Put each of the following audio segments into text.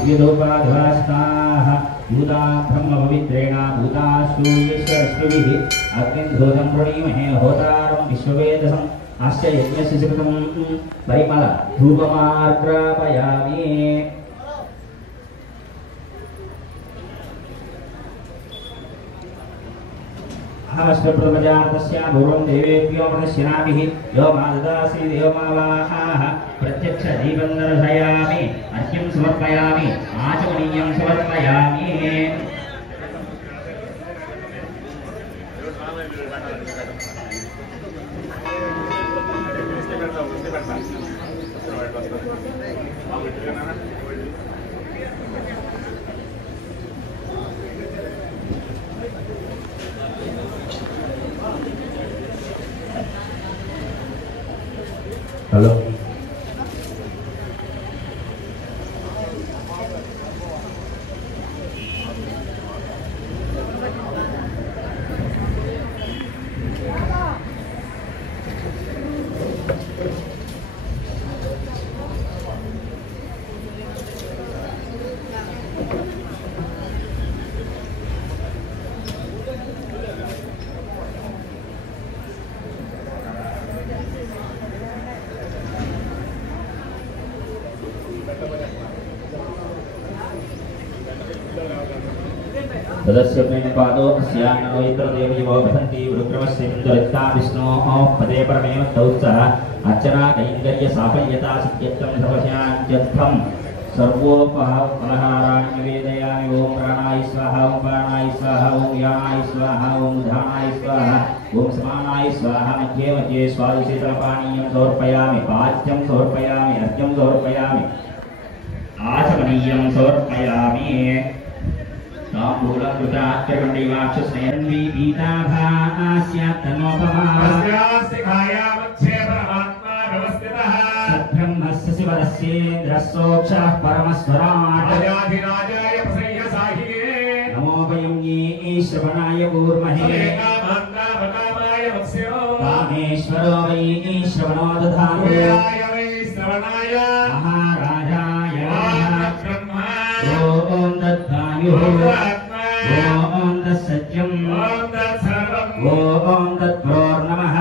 दिव्यधूपाध्वास्ताः भूता ब्रह्मपवित्रेण भूताश्रूयश्वरश्रुभिः अग्निधूतं प्रणीमहे होतारं विश्ववेदसम् अस्य यज्ञस्य सुकृतं परिमल धूपमार्ग्रापयामि। अहमस्मप्रजातस्य पूर्वं देवेभ्यो प्रदश्यनाभिः यो मा ददासि देवमावाहाः प्रत्यक्ष दीपं दर्शयामि अर्घ्यं समर्पयामि आचमनीयं समर्पयामि। हेलो तदस्य प्रेमपादो अस्यान्नो इतरदेवो भवन्ति रुद्रमस्य इन्द्रत्ता विष्णोः पदे परमेव तौत्सः अर्चना कैङ्कर्य साफल्यता सिद्ध्यर्थं सर्वस्यान्त्यर्थं सर्वोपहाराणि निवेदयामि। ओम प्राणाय स्वाहा ओम प्राणाय स्वाहा ओम यानाय स्वाहा ओम धानाय स्वाहा ओम समानाय स्वाहा। मध्ये मध्ये स्वादिशीतलपानीयं समर्पयामि पाद्यं समर्पयामि अर्घ्यं समर्पयामि आचमनीयं समर्पयामि। ताम्बूलं कृतात्यकण्डीवाक्षस्नेहन्वी पीताभास्य तनोपमास्यास्य कायावच्छे परमात्मा व्यवस्थितः सद्ब्रह्मस्य शिवदस्येन्द्रस्सोक्षः परमस्वराट् राजाधिराजाय प्रसह्यसाहिने नमो वयं ये श्रवणाय कूर्महे कामाय वत्स्यो कामेश्वरो वै श्रवणो दधामि वै श्रवणाय महाराजाय ब्रह्मा ओम तद्वायुः ओम तत्सत्यम् ओम तत्सर्वम् ओम तत्प्रोर्नमः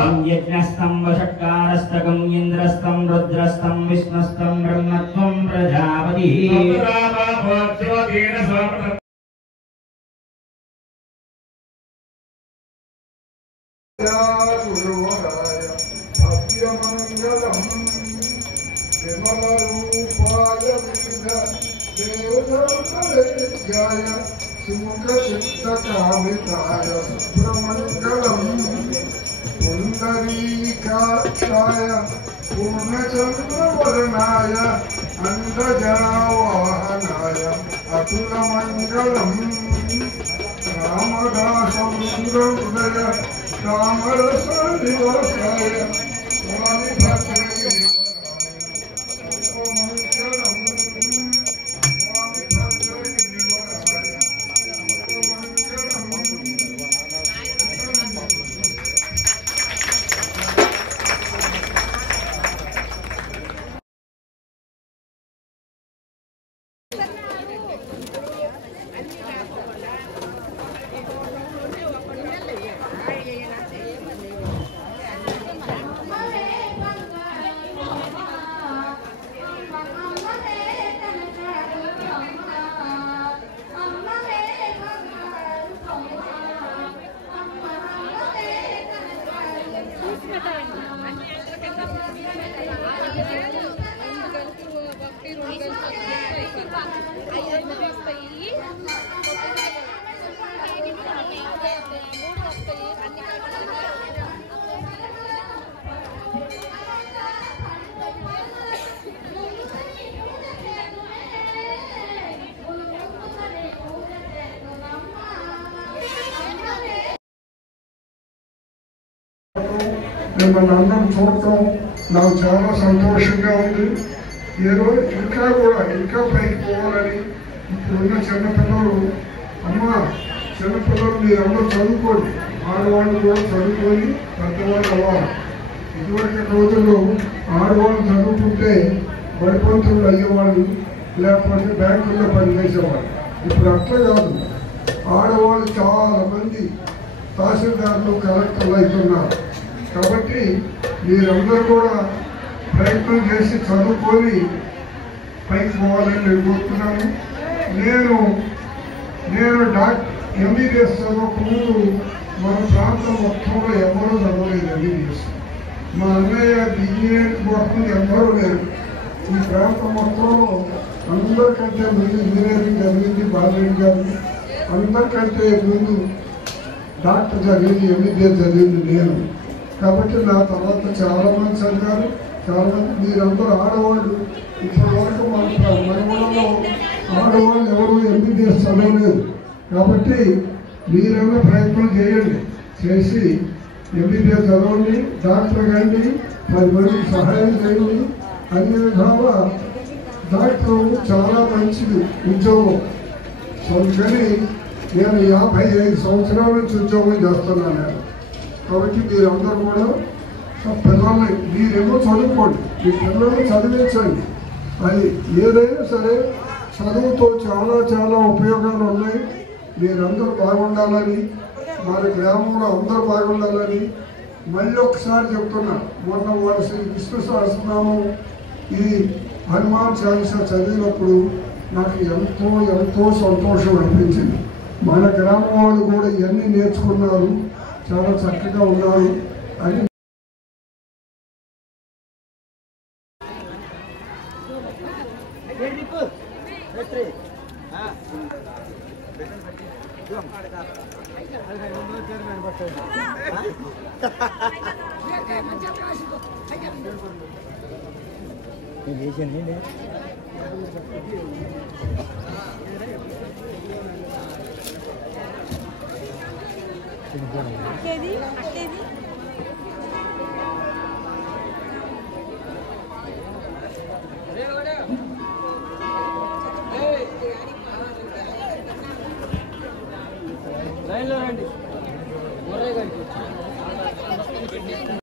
ओम यज्ञस्तं वषट्कारस्तकं इन्द्रस्तं रुद्रस्तं विष्णुस्तं ब्रह्मत्वं प्रजापतिः सुमुखचित्तकामिताय सुब्रह्मण्यं पुण्डरीकाक्षाय पूर्णचन्द्रवर्णाय अण्डजनावाहनाय अतुलमङ्गलं रामदासं सुरहृदय कामरसनिवासाय स्वामी भद्रगिरि మిమ్మల్ని చూడటం నాకు చాలా సంతోషంగా ఉంది. ఈరోజు ఇంకా పైకి పోవాలని ఇప్పుడున్న చిన్నపిల్లలు చిన్నపిల్లలు మీరందరూ చదువుకోండి, ఆడవాళ్ళు కూడా చదువుకొని పెద్దవాళ్ళు అవ్వాలి. ఇదివరకు రోజుల్లో ఆడవాళ్ళు చదువుకుంటే బడిపంతులు అయ్యేవాళ్ళు, లేకపోతే బ్యాంకుల్లో పనిచేసేవాళ్ళు. ఇప్పుడు అట్లా కాదు, ఆడవాళ్ళు చాలా మంది తహసీల్దార్లు, కలెక్టర్లు అవుతున్నారు. కాబట్టి మీరందరూ కూడా ప్రయత్నం చేసి చదువుకొని పైకి పోవాలని నేను కోరుతున్నాను. నేను ఎంబీబీఎస్ చదవకముందు మన ప్రాంతం మొత్తంలో ఎవరూ చదవలేదు ఎంబీబీఎస్. మా అన్నయ్య ఇంజనీరింగ్ పోతుంది ఎవరూ లేరు. ఈ ప్రాంతం మొత్తంలో అందరికంటే ముందు ఇంజనీరింగ్ చదివింది బాలరెడ్డి గారు, అందరికంటే ముందు డాక్టర్ చదివింది, ఎంబీబీఎస్ చదివింది నేను. కాబట్టి నా తర్వాత చాలామంది చదివారు. చాలామంది మీరందరూ ఆడవాళ్ళు. ఇప్పటి వరకు మన ఊళ్ళలో ఆడవాళ్ళు ఎవరు ఎంబీబీఎస్ చదవలేదు. కాబట్టి మీరైనా ప్రయత్నం చేయండి, చేసి ఎంబీబీఎస్ చదవండి, డాక్టర్ కండి, 10 మందికి సహాయం చేయండి. అన్ని విధాలుగా డాక్టర్ చాలా మంచిది ఉద్యోగం. అందుకని నేను 55 సంవత్సరాల నుంచి ఉద్యోగం చేస్తున్నాను. కాబట్టి మీరందరూ కూడా పిల్లల్ని మీరేమో చదువుకోండి, మీ పిల్లల్ని చదివించండి. అది ఏదైనా సరే చదువుతో చాలా చాలా ఉపయోగాలు ఉన్నాయి. మీరందరూ బాగుండాలని, మన గ్రామంలో అందరూ బాగుండాలని మళ్ళీ ఒకసారి చెప్తున్నా. మొన్న వాడు శ్రీ విష్ణు సహస్రనామం ఈ హనుమాన్ చాలీసా చదివినప్పుడు నాకు ఎంతో ఎంతో సంతోషం అనిపించింది. మన గ్రామం వాళ్ళు కూడా ఇవన్నీ నేర్చుకున్నారు, చాలా చక్కగా ఉన్నారు అని. అక్కేది